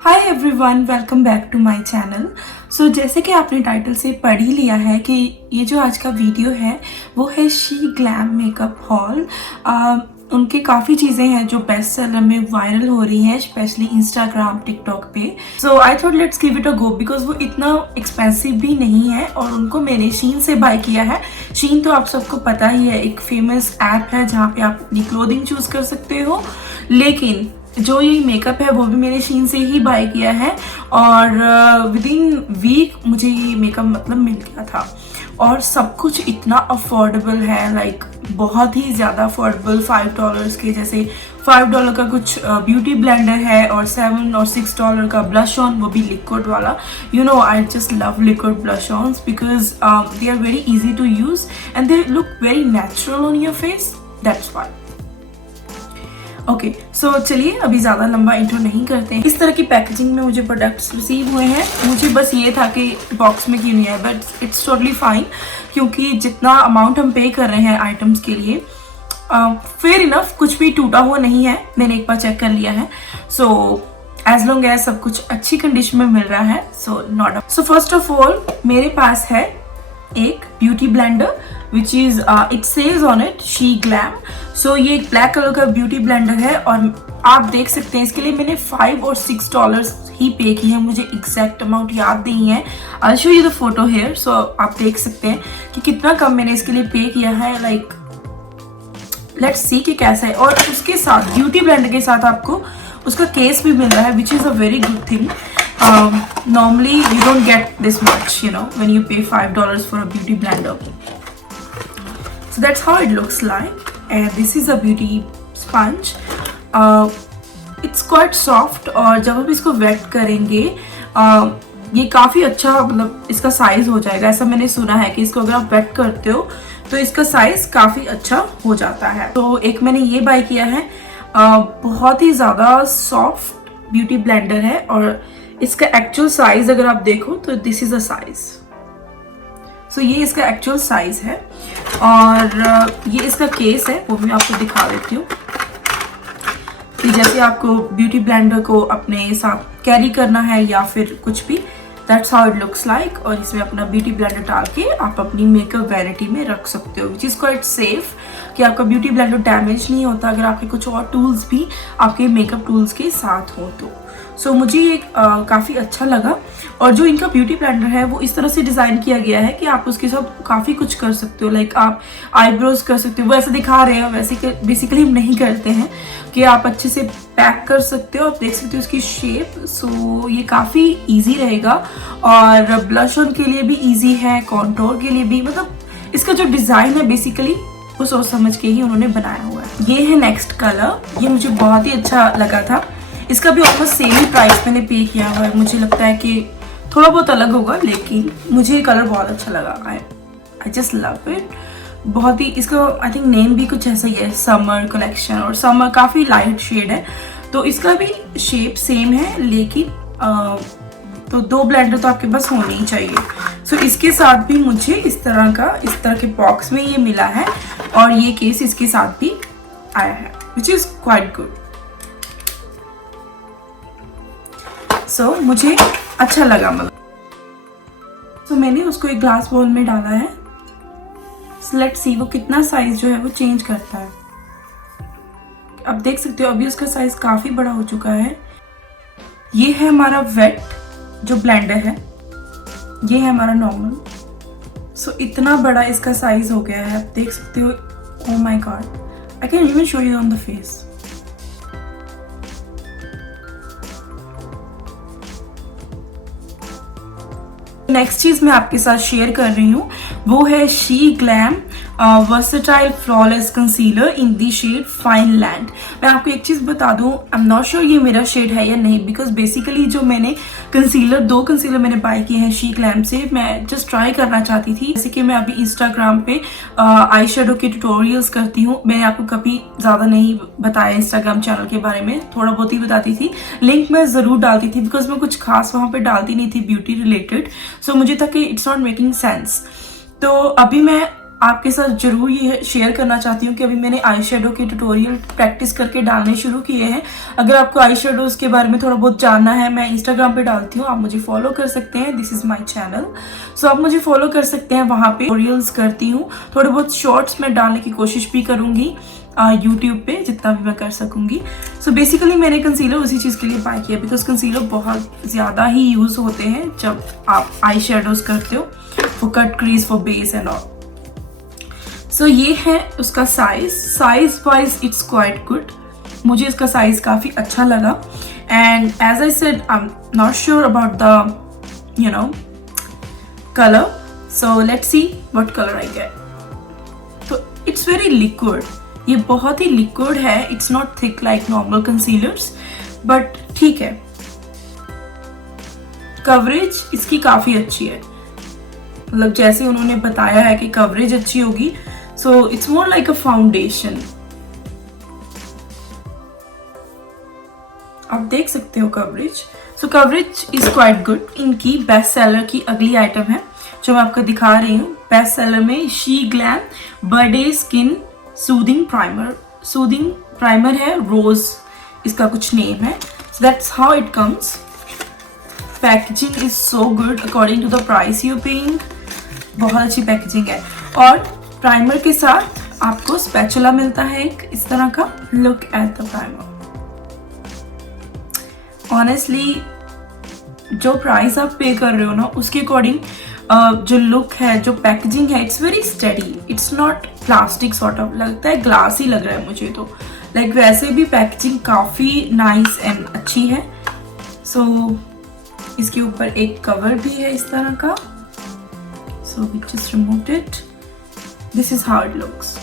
Hi everyone, welcome back to my channel. So जैसे कि आपने टाइटल से पढ़ ही लिया है कि ये जो आज का वीडियो है वो है शी ग्लैम मेकअप हॉल। उनके काफ़ी चीज़ें हैं जो बेस्ट सेलर में वायरल हो रही हैं, स्पेशली इंस्टाग्राम टिकटॉक पे। So I thought let's give it a go because वो इतना एक्सपेंसिव भी नहीं है और उनको मैंने शीन से बाय किया है। शीन तो आप सबको पता ही है, एक फेमस ऐप है जहाँ पे आप अपनी क्लोथिंग चूज़ कर सकते हो। लेकिन जो ये मेकअप है वो भी मैंने शीन से ही बाय किया है और विद इन वीक मुझे ये मेकअप मतलब मिल गया था और सब कुछ इतना अफोर्डेबल है, लाइक बहुत ही ज़्यादा अफोर्डेबल। $5 के जैसे $5 का कुछ ब्यूटी ब्लेंडर है और $7 और $6 का ब्लश ऑन, वो भी लिक्विड वाला। You know I just love liquid blush ons because they are very easy to use and they look very natural on your face, that's why. Okay, so चलिए अभी ज़्यादा लंबा इंट्रो नहीं करते हैं। इस तरह की पैकेजिंग में मुझे प्रोडक्ट्स रिसीव हुए हैं। मुझे बस ये था कि बॉक्स में क्यों नहीं है, बट इट्स टोटली फाइन क्योंकि जितना अमाउंट हम पे कर रहे हैं आइटम्स के लिए फेयर इनफ, कुछ भी टूटा हुआ नहीं है। मैंने एक बार चेक कर लिया है। सो एज लॉन्ग एज सब कुछ अच्छी कंडीशन में मिल रहा है, so not a. So first of all मेरे पास है एक beauty blender which is it says on it she glam. So ये एक ब्लैक कलर का ब्यूटी ब्लेंडर है और आप देख सकते हैं इसके लिए मैंने $5 और $6 ही पे किए हैं। मुझे एग्जैक्ट अमाउंट याद नहीं है। I show you the photo here, so आप देख सकते हैं कि कितना कम मैंने इसके लिए पे किया है। लाइक लेट्स सी कि कैसा है। और उसके साथ ब्यूटी ब्लेंडर के साथ आपको उसका केस भी मिल रहा है which is a very good thing. Normally you don't get this much, you know, when you pay $5 for a beauty blender. So that's how it looks like, and this is a beauty sponge. It's quite soft और जब आप इसको wait करेंगे ये काफ़ी अच्छा, मतलब इसका साइज़ हो जाएगा। ऐसा मैंने सुना है कि इसको अगर आप वेट करते हो तो इसका साइज़ काफ़ी अच्छा हो जाता है। तो एक मैंने ये बाय किया है। बहुत ही ज़्यादा सॉफ्ट ब्यूटी ब्लेंडर है और इसका एक्चुअल साइज अगर आप देखो तो दिस इज अ साइज। सो ये इसका एक्चुअल साइज है और ये इसका केस है, वो मैं आपको दिखा देती हूँ कि जैसे आपको ब्यूटी ब्लेंडर को अपने साथ कैरी करना है या फिर कुछ भी, that's how it looks like. और इसमें अपना ब्यूटी ब्लेंडर डाल के आप अपनी मेकअप वैनिटी में रख सकते हो, विच इज़ क्वाइट सेफ कि आपका ब्यूटी ब्लेंडर डैमेज नहीं होता अगर आपके कुछ और टूल्स भी आपके मेकअप टूल्स के साथ हो तो। सो मुझे ये काफ़ी अच्छा लगा। और जो इनका ब्यूटी ब्लेंडर है वो इस तरह से डिज़ाइन किया गया है कि आप उसके साथ काफ़ी कुछ कर सकते हो। लाइक आप आईब्रोज कर सकते हो, वो ऐसे दिखा रहे हैं, वैसे बेसिकली हम नहीं करते हैं, कि आप अच्छे से पैक कर सकते हो। आप देख सकते हो उसकी शेप। सो ये काफ़ी ईजी रहेगा और ब्लश ऑन के लिए भी ईजी है, कॉन्टोर के लिए भी। मतलब इसका जो डिज़ाइन है बेसिकली वो सोच समझ के ही उन्होंने बनाया हुआ है। ये है नेक्स्ट कलर, ये मुझे बहुत ही अच्छा लगा था। इसका भी ऑलमोस्ट सेम ही प्राइस मैंने पे किया हुआ है। मुझे लगता है कि थोड़ा बहुत अलग होगा लेकिन मुझे ये कलर बहुत अच्छा लगा। आई जस्ट लव इट। बहुत ही, इसका आई थिंक नेम भी कुछ ऐसा ही है, समर कलेक्शन, और समर काफ़ी लाइट शेड है तो इसका भी शेप सेम है। लेकिन तो 2 ब्लेंडर तो आपके पास होने ही चाहिए। सो इसके साथ भी मुझे इस तरह के बॉक्स में ये मिला है और ये केस इसके साथ भी आया है, विच इज़ क्वाइट गुड। सो मुझे अच्छा लगा। मतलब सो मैंने उसको एक ग्लास बाउल में डाला है। लेट्स सी वो कितना साइज जो है वो चेंज करता है। अब देख सकते हो अभी उसका साइज काफ़ी बड़ा हो चुका है। ये है हमारा वेट जो ब्लेंडर है, ये है हमारा नॉर्मल। सो इतना बड़ा इसका साइज हो गया है, आप देख सकते हो। Oh my god, I can even show you on the face. Next चीज़ मैं आपके साथ शेयर कर रही हूँ वो है she glam versatile flawless concealer in the shade fine land. मैं आपको एक चीज़ बता दूँ, आई एम नॉट श्योर ये मेरा शेड है या नहीं, बिकॉज बेसिकली जो मैंने दो कंसीलर मैंने बाय किए हैं शी ग्लैम से, मैं जस्ट ट्राई करना चाहती थी। जैसे कि मैं अभी इंस्टाग्राम पे आई शेडो के ट्यूटोरियल्स करती हूँ। मैंने आपको कभी ज़्यादा नहीं बताया इंस्टाग्राम चैनल के बारे में, थोड़ा बहुत ही बताती थी। लिंक मैं ज़रूर डालती थी बिकॉज मैं कुछ खास वहाँ पर डालती नहीं थी ब्यूटी रिलेटेड। सो मुझे था कि इट्स नॉट मेकिंग सेंस। तो अभी मैं आपके साथ ज़रूर ये शेयर करना चाहती हूँ कि अभी मैंने आई शेडो के ट्यूटोरियल प्रैक्टिस करके डालने शुरू किए हैं। अगर आपको आई शेडोज़ के बारे में थोड़ा बहुत जानना है, मैं इंस्टाग्राम पे डालती हूँ, आप मुझे फॉलो कर सकते हैं, दिस इज़ माई चैनल। सो आप मुझे फॉलो कर सकते हैं, वहाँ पे ट्यूटोरियल्स करती हूँ, थोड़े बहुत शॉर्ट्स में डालने की कोशिश भी करूँगी यूट्यूब पे, जितना भी मैं कर सकूँगी। सो बेसिकली मैंने कंसीलर उसी चीज़ के लिए बाय किया, बिकॉज कंसीलर बहुत ज़्यादा ही यूज़ होते हैं जब आप आई शेडोज़ करते हो, for cut crease, for base and all. So ये है उसका size wise it's quite good, मुझे इसका साइज काफ़ी अच्छा लगा। And as I said, I am not sure about the you know colour, so let's see what colour I get. तो it's very liquid, ये बहुत ही लिक्विड है, it's not thick like normal concealers, but ठीक है। Coverage इसकी काफ़ी अच्छी है, मतलब जैसे उन्होंने बताया है कि कवरेज अच्छी होगी, so it's more like a foundation. आप देख सकते हो coverage, so coverage is quite good. इनकी बेस्ट सेलर की अगली आइटम है जो मैं आपको दिखा रही हूँ। बेस्ट सेलर में SHEGLAM birthday skin soothing primer है, रोज इसका कुछ नेम है। So that's how it comes. Packaging is so good according to the price you paying, बहुत अच्छी पैकेजिंग है। और प्राइमर के साथ आपको स्पैचुला मिलता है एक इस तरह का। Look at the primer, honestly जो प्राइस आप पे कर रहे हो ना, उसके अकॉर्डिंग जो लुक है, जो पैकेजिंग है, it's very study, it's not plastic sort of, लगता है ग्लास ही लग रहा है मुझे तो। लाइक वैसे भी पैकेजिंग काफ़ी नाइस एंड अच्छी है। सो इसके ऊपर एक कवर भी है इस तरह का, so we just remove it, this is how it looks.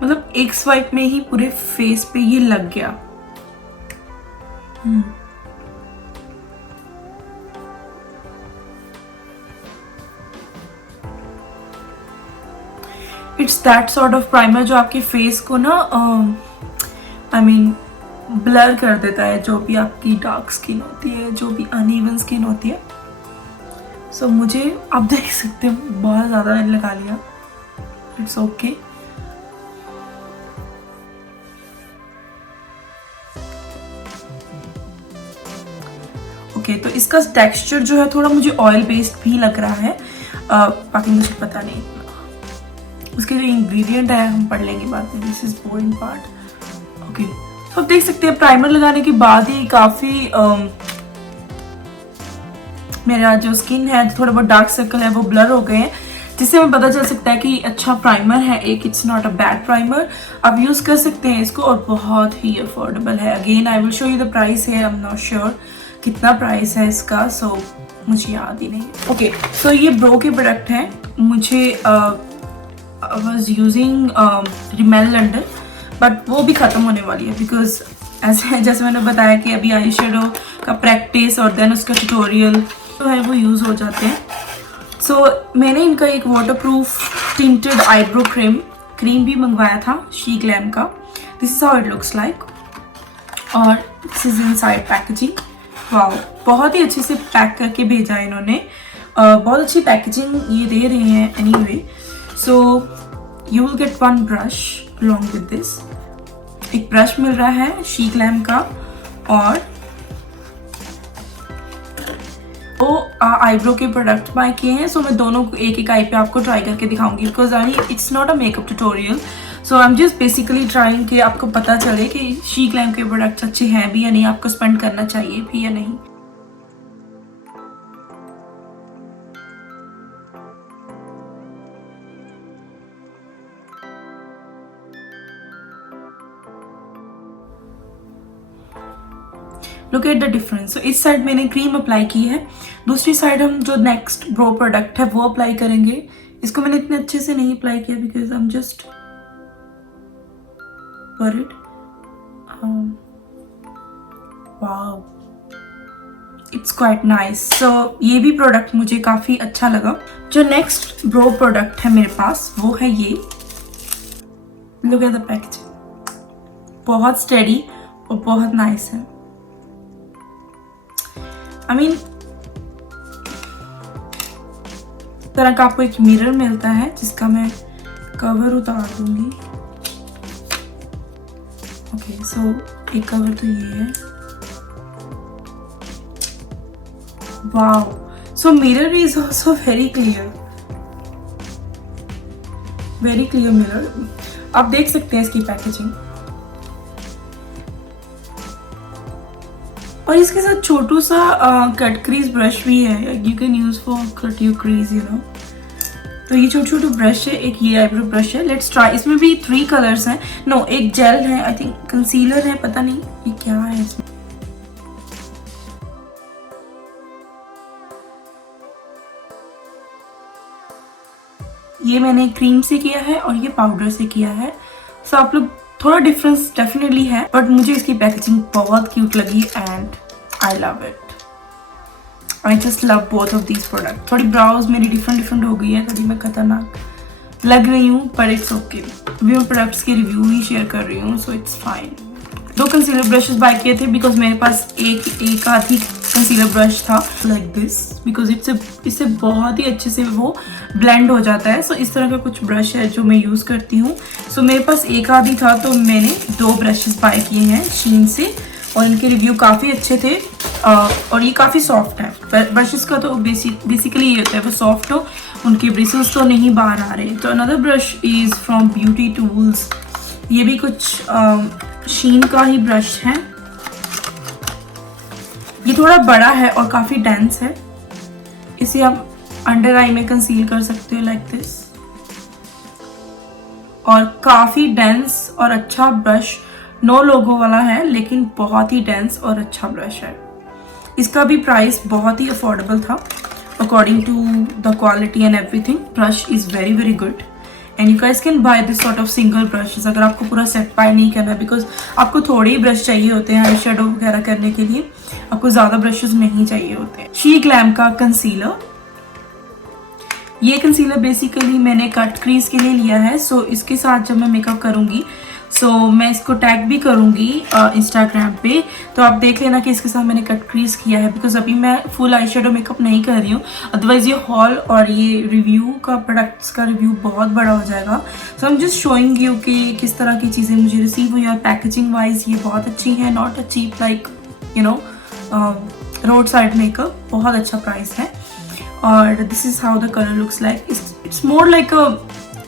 मतलब एक स्वाइप में ही पूरे फेस पे ये लग गया। It's that sort of primer जो आपके फेस को ना आई मीन ब्लर कर देता है, जो भी आपकी डार्क स्किन होती है, जो भी अनइवन स्किन होती है। सो मुझे आप देख सकते हो बहुत ज़्यादा मैंने लगा लिया, इट्स ओके। तो इसका टेक्सचर जो है थोड़ा मुझे ऑयल बेस्ड भी लग रहा है, बाकी मुझे पता नहीं। उसके जो इंग्रेडिएंट है हम पढ़ लेंगे बाद में, this is boring part. Okay, तो आप देख सकते हैं प्राइमर लगाने के बाद ही काफ़ी मेरा जो स्किन है, थोड़ा बहुत डार्क सर्कल है, वो ब्लर हो गए हैं, जिससे हमें पता चल सकता है कि अच्छा प्राइमर है एक, it's not a bad primer. आप यूज़ कर सकते हैं इसको, और बहुत ही अफोर्डेबल है। Again I will show you the price है, आई एम नॉट श्योर कितना प्राइस है इसका, सो मुझे याद ही नहीं है। ओके, सो ये ब्रो के प्रोडक्ट हैं। मुझे I was using Rimmel London, but वो भी ख़त्म होने वाली है, बिकॉज जैसे मैंने बताया कि अभी आई शेडो का प्रैक्टिस और देन उसका ट्यूटोरियल जो है वो यूज़ हो जाते हैं। सो मैंने इनका एक वाटरप्रूफ टिंटेड आईब्रो क्रीम भी मंगवाया था शी ग्लैम का। This is how it looks like, और this is inside packaging. Wow, बहुत ही अच्छे से पैक करके भेजा है इन्होंने, बहुत अच्छी पैकेजिंग ये दे रहे हैं। Anyway, so you will get one brush along with this. एक ब्रश मिल रहा है शी ग्लैम का, और वो आईब्रो के प्रोडक्ट बाय किए हैं। सो मैं दोनों को एक एक आई पे आपको ट्राई करके दिखाऊंगी, because I it's not a makeup tutorial, so I am just basically trying कि आपको पता चले कि शी ग्लैम के प्रोडक्ट्स अच्छे हैं भी या नहीं, आपको स्पेंड करना चाहिए भी या नहीं। Look at the difference. So इस साइड मैंने क्रीम अप्लाई की है, दूसरी साइड हम जो नेक्स्ट ब्रो प्रोडक्ट है वो अप्लाई करेंगे। इसको मैंने इतने अच्छे से नहीं अप्लाई किया, because I am just worried. Wow, it's quite nice. So ये भी प्रोडक्ट मुझे काफ़ी अच्छा लगा। जो नेक्स्ट ब्रो प्रोडक्ट है मेरे पास वो है ये। लुक एट द पैकेज, बहुत स्टेडी और बहुत नाइस है। आई मीन तरह का आपको एक मिरर मिलता है जिसका मैं कवर उतार दूंगी। ओके सो एक कवर तो ये है। Wow, so mirror is also very clear mirror. आप देख सकते हैं इसकी पैकेजिंग, और इसके साथ छोटू सा कट क्रीज ब्रश भी है। You can use for cut your crease, you know. तो ये छोटे छोटे ब्रश है। एक ये आईब्रो ब्रश है। Let's try. इसमें भी 3 कलर्स हैं। नो, एक जेल है, आई थिंक कंसीलर है, पता नहीं ये क्या है इसमें। ये मैंने क्रीम से किया है और ये पाउडर से किया है। सो आप लोग थोड़ा डिफरेंस डेफिनेटली है, बट मुझे इसकी पैकेजिंग बहुत क्यूट लगी and I love it. I just love both of these product. थोड़ी ब्राउज मेरी डिफरेंट हो गई है, थोड़ी मैं खतरनाक लग रही हूँ, पर इट्स ओके। मैं प्रोडक्ट्स के रिव्यू ही शेयर कर रही हूँ, so it's fine. 2 concealer brushes buy किए थे बिकॉज मेरे पास एक आधी कंसीलर ब्रश था लाइक दिस, बिकॉज इससे बहुत ही अच्छे से वो ब्लेंड हो जाता है। सो इस तरह का कुछ ब्रश है जो मैं यूज़ करती हूँ। सो मेरे पास एक आधी था तो मैंने 2 ब्रशेस बाय किए हैं शीन से, और इनके रिव्यू काफ़ी अच्छे थे। और ये काफ़ी सॉफ्ट है। ब्रशेस का तो बेसिकली ये होता है वो सॉफ्ट हो, उनके ब्रिसल्स तो नहीं बाहर आ रहे। तो another brush is from beauty tools. ये भी कुछ शीन का ही ब्रश है। ये थोड़ा बड़ा है और काफ़ी डेंस है। इसे आप अंडर आई में कंसील कर सकते हो लाइक दिस। और काफ़ी डेंस और अच्छा ब्रश, नो लोगो वाला है लेकिन बहुत ही डेंस और अच्छा ब्रश है। इसका भी प्राइस बहुत ही अफोर्डेबल था according to the quality and everything. Brush is very good and you guys can buy this sort of single brushes अगर आपको पूरा सेट बाय नहीं करना है, बिकॉज आपको थोड़े ही ब्रश चाहिए होते हैं आई शेडो वगैरह करने के लिए, आपको ज़्यादा ब्रशेस नहीं चाहिए होते हैं। शी ग्लैम का कंसीलर। ये कंसीलर बेसिकली मैंने कट क्रीज के लिए लिया है। सो इसके साथ जब मैं मेकअप करूँगी मैं इसको टैग भी करूँगी इंस्टाग्राम पे, तो आप देख लेना कि इसके साथ मैंने कट क्रीज किया है, बिकॉज अभी मैं फुल आई शेडो मेकअप नहीं कर रही हूँ। अदरवाइज ये हॉल और ये रिव्यू का प्रोडक्ट्स का रिव्यू बहुत बड़ा हो जाएगा। So I am just showing you कि किस तरह की चीज़ें मुझे रिसीव हुई, और पैकेजिंग वाइज ये बहुत अच्छी है, not a cheap like you know roadside makeup. बहुत अच्छा प्राइस है। और this is how the colour looks like. It's more like a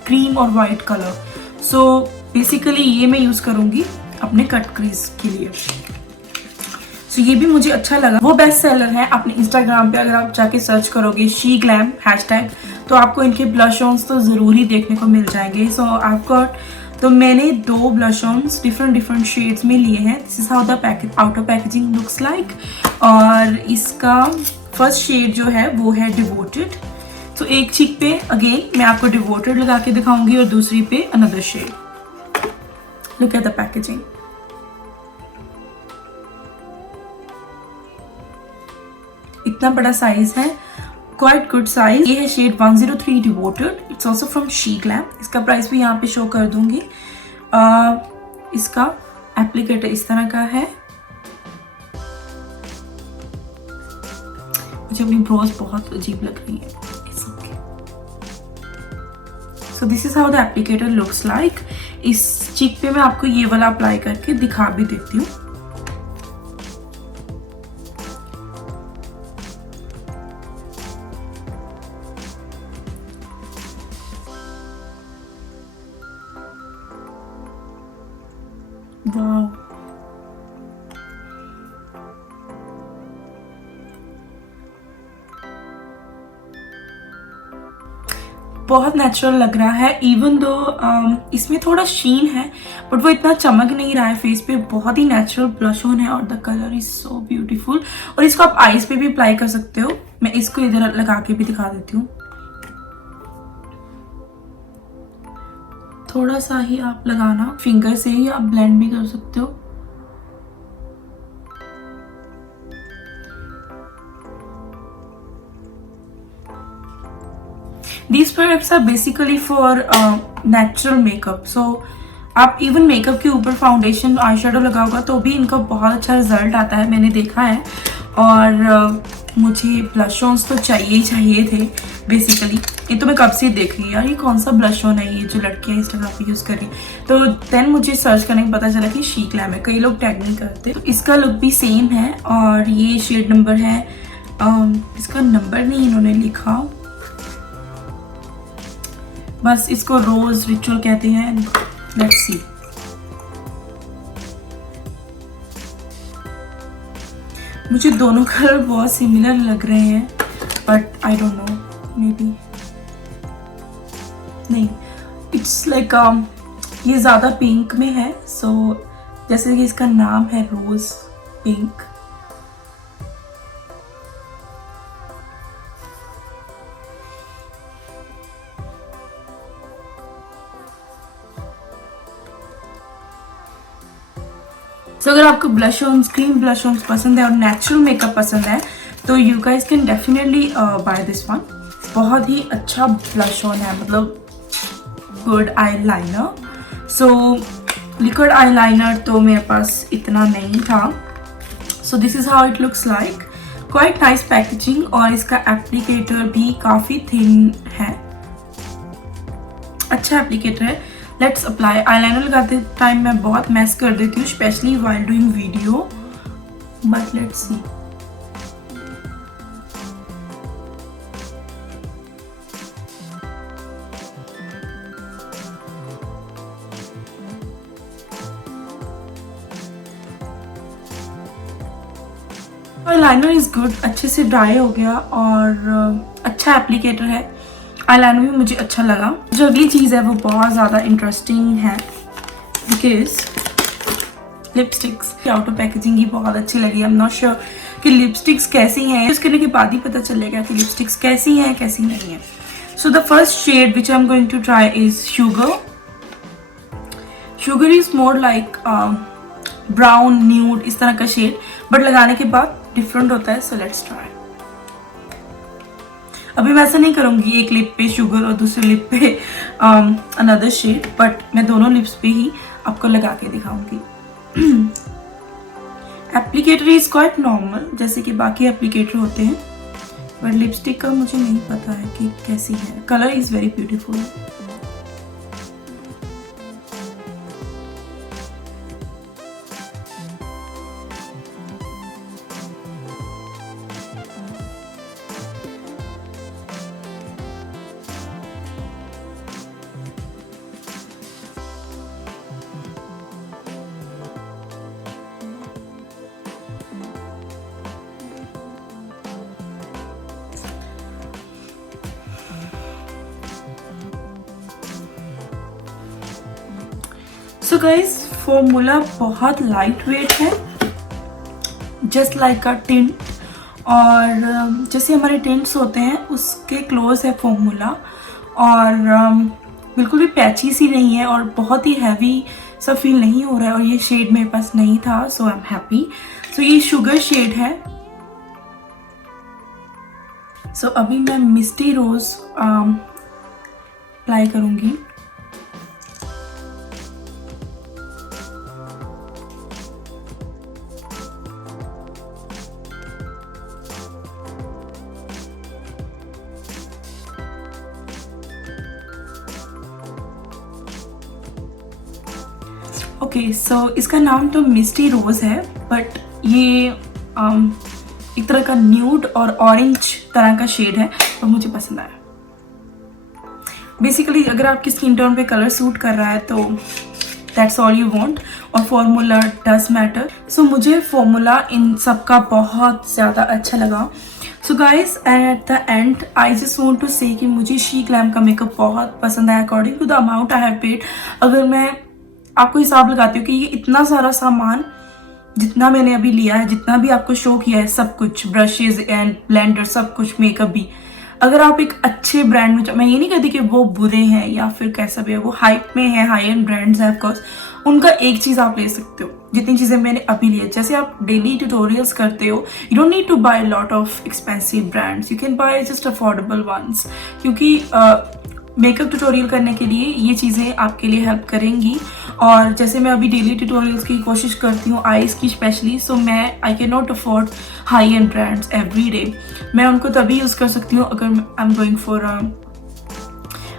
cream और वाइट कलर। सो बेसिकली ये मैं यूज़ करूँगी अपने कट क्रीज के लिए। सो ये भी मुझे अच्छा लगा। वो बेस्ट सेलर है अपने इंस्टाग्राम पे, अगर आप जाके सर्च करोगे शी ग्लैम हैशटैग, तो आपको इनके ब्लश ऑन्स तो ज़रूर ही देखने को मिल जाएंगे। सो आपको तो मैंने 2 ब्लश ऑन्स डिफरेंट शेड्स में लिए हैं। This is how the outer packaging looks like. और इसका फर्स्ट शेड जो है वो है डिवोटेड। तो एक चीक पे अगेन मैं आपको डिवोटेड लगा के दिखाऊंगी और दूसरी पे another shade. Look at the packaging. इतना बड़ा साइज है, क्वाइट गुड साइज। ये है shade 103 devoted. It's also from SHEGLAM. इसका प्राइस भी यहाँ पे शो कर दूंगी। इसका एप्लीकेटर इस तरह का है। मुझे अपनी ब्रोज बहुत अजीब लग रही है। So this is how the applicator looks like. इस चीक पे मैं आपको ये वाला अप्लाई करके दिखा भी देती हूँ। वाह, बहुत नेचुरल लग रहा है। इवन दो इसमें थोड़ा शीन है बट वो इतना चमक नहीं रहा है फेस पे। बहुत ही नेचुरल ब्लश ऑन है और the colour is so beautiful. और इसको आप आईज पे भी अप्लाई कर सकते हो। मैं इसको इधर लगा के भी दिखा देती हूँ। थोड़ा सा ही आप लगाना, फिंगर से ही आप ब्लेंड भी कर सकते हो। These products are basically for natural makeup. So आप इवन मेकअप के ऊपर फाउंडेशन आई शेडो लगाओगा तो भी इनका बहुत अच्छा रिजल्ट आता है, मैंने देखा है। और मुझे ब्लश ऑन्स तो चाहिए ही चाहिए थे बेसिकली। ये तो मैं कब से देख रही यार, ये कौन सा ब्लश ऑन है ये जो लड़कियाँ इंस्टाग्राम पे यूज़ कर रही हैं। तो देन मुझे सर्च करने में पता चला कि शी ग्लैम है, कई लोग टैग नहीं करते। तो इसका लुक भी सेम है और ये शेड नंबर है, इसका नंबर नहीं इन्होंने लिखा, बस इसको रोज रिचुअल कहते हैं। Let's see. मुझे दोनों कलर बहुत सिमिलर लग रहे हैं but I don't know, may be नहीं, इट्स लाइक ये ज़्यादा पिंक में है। सो जैसे कि इसका नाम है रोज पिंक। सो अगर आपको blush on, cream blush on पसंद है और नेचुरल मेकअप पसंद है तो you guys can definitely buy this one. बहुत ही अच्छा ब्लश ऑन है, मतलब good eyeliner. So liquid eyeliner तो मेरे पास इतना नहीं था। So this is how it looks like, quite nice packaging. और इसका एप्लीकेटर भी काफ़ी थिन है, अच्छा एप्लीकेटर है। Let's apply. आईलाइनर लगाते टाइम मैं बहुत मैस कर देती हूँ, specially while doing video, but let's see. Eyeliner is good, अच्छे से ड्राई हो गया और अच्छा एप्लीकेटर है। आईलाइनर भी मुझे अच्छा लगा। जो अगली चीज़ है वो बहुत ज़्यादा इंटरेस्टिंग है बिकॉज लिपस्टिक्स की आउटर पैकेजिंग ही बहुत अच्छी लगी। आई एम नॉट श्योर कि लिपस्टिक्स कैसी हैं, यूज़ करने के बाद ही पता चलेगा कि लिपस्टिक्स कैसी हैं कैसी नहीं है। So the first shade which I am going to try is sugar. Sugar is more like brown nude इस तरह का शेड, बट लगाने के बाद डिफरेंट होता है। So let's try. अभी मैं ऐसा नहीं करूँगी एक लिप पे शुगर और दूसरे लिप पे अनदर शेड, बट मैं दोनों लिप्स पे ही आपको लगा के दिखाऊंगी। एप्लीकेटर इज क्वाइट नॉर्मल जैसे कि बाकी एप्लीकेटर होते हैं, बट लिपस्टिक का मुझे नहीं पता है कि कैसी है। Colour is very beautiful. So guys formula बहुत लाइट वेट है, जस्ट लाइक अ टिंट। और जैसे हमारे टिंट्स होते हैं उसके क्लोज है फॉर्मूला, और बिल्कुल भी पैची सी नहीं है और बहुत ही हैवी सा फील नहीं हो रहा है। और ये शेड मेरे पास नहीं था, सो आई एम हैप्पी। सो ये शुगर शेड है। सो अभी मैं मिस्टी रोज अप्लाई करूँगी। ओके सो इसका नाम तो मिस्टी रोज़ है, बट ये एक तरह का न्यूड और ऑरेंज तरह का शेड है और मुझे पसंद आया। बेसिकली अगर आपकी स्किन टोन पे कलर सूट कर रहा है तो दैट्स ऑल यू वांट, और फॉर्मूला डज मैटर। सो मुझे फॉर्मूला इन सब का बहुत ज़्यादा अच्छा लगा। So guys at the end I just want to say कि मुझे शी ग्लैम का मेकअप बहुत पसंद आया according to the amount I have paid. अगर मैं आपको हिसाब लगाती हूँ कि ये इतना सारा सामान जितना मैंने अभी लिया है, जितना भी आपको शो किया है, सब कुछ ब्रशेज एंड ब्लेंडर सब कुछ, मेकअप भी, अगर आप एक अच्छे ब्रांड में, मैं ये नहीं कहती कि वो बुरे हैं या फिर कैसा भी है, वो हाइप में है, हाई एंड ब्रांड्स हैं ऑफकोर्स, उनका एक चीज़ आप ले सकते हो जितनी चीज़ें मैंने अभी ली है। जैसे आप डेली ट्यूटोरियल्स करते हो, you don't need to buy lot of expensive brands, you can buy just affordable ones, क्योंकि मेकअप ट्यूटोरियल करने के लिए ये चीज़ें आपके लिए हेल्प करेंगी। और जैसे मैं अभी डेली ट्यूटोरियल्स की कोशिश करती हूँ आईज़ की स्पेशली, सो मैं I can not afford high and brands every day. मैं उनको तभी यूज़ कर सकती हूँ अगर आई एम गोइंग फॉर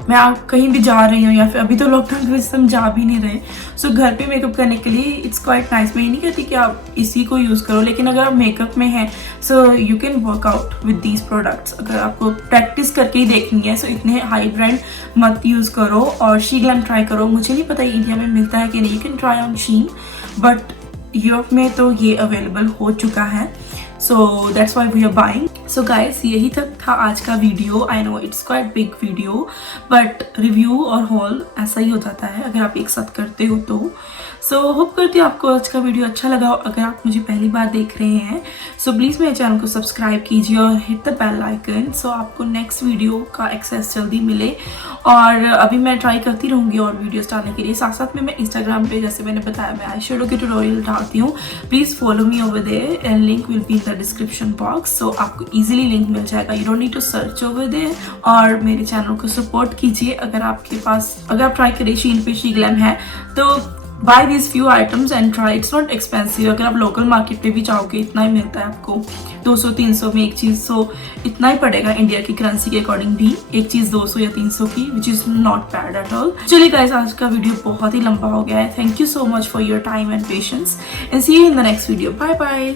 मैं आप कहीं भी जा रही हूँ, या फिर अभी तो लॉकडाउन की वजह से हम जा भी नहीं रहे, सो घर पे मेकअप करने के लिए इट्स क्वाइट नाइस। मैं ये नहीं कहती कि आप इसी को यूज़ करो, लेकिन अगर आप मेकअप में हैं so you can work out with these products. अगर आपको प्रैक्टिस करके ही देखनी है सो इतने हाई ब्रांड मत यूज़ करो और शी ग्लैम ट्राई करो। मुझे नहीं पता इंडिया में मिलता है कि नहीं, you can try on Shein, but Europe में तो ये अवेलेबल हो चुका है, so that's why we are buying. So guys, यही तक था आज का video. I know it's quite big video, but review और हॉल ऐसा ही हो जाता है अगर आप एक साथ करते हो तो। सो होप करती हूँ आपको आज का वीडियो अच्छा लगा। अगर आप मुझे पहली बार देख रहे हैं सो प्लीज़ मेरे चैनल को सब्सक्राइब कीजिए और हिट द बेल आइकन, सो आपको नेक्स्ट वीडियो का एक्सेस जल्दी मिले। और अभी मैं ट्राई करती रहूँगी और वीडियोस डालने के लिए। साथ साथ में मैं इंस्टाग्राम पे, जैसे मैंने बताया, मैं आई शेडो के ट्यूटोरियल डालती हूँ। Please follow me over there and link will be in the description box, so आपको ईजिली लिंक मिल जाएगा, you don't need to search over there. और मेरे चैनल को सपोर्ट कीजिए। अगर आपके पास, अगर आप ट्राई करें शीन पे शी ग्लैम है तो buy this few items and try, it's not expensive. अगर आप लोकल मार्केट पे भी जाओगे इतना ही मिलता है आपको, 200-300 में एक चीज़, सो इतना ही पड़ेगा इंडिया की करेंसी के अकॉर्डिंग भी एक चीज़ 200 या 300 की, which is not bad at all. चलिए गाइस, आज का वीडियो बहुत ही लंबा हो गया है। Thank you so much for your time and patience and see you in the next video. Bye bye.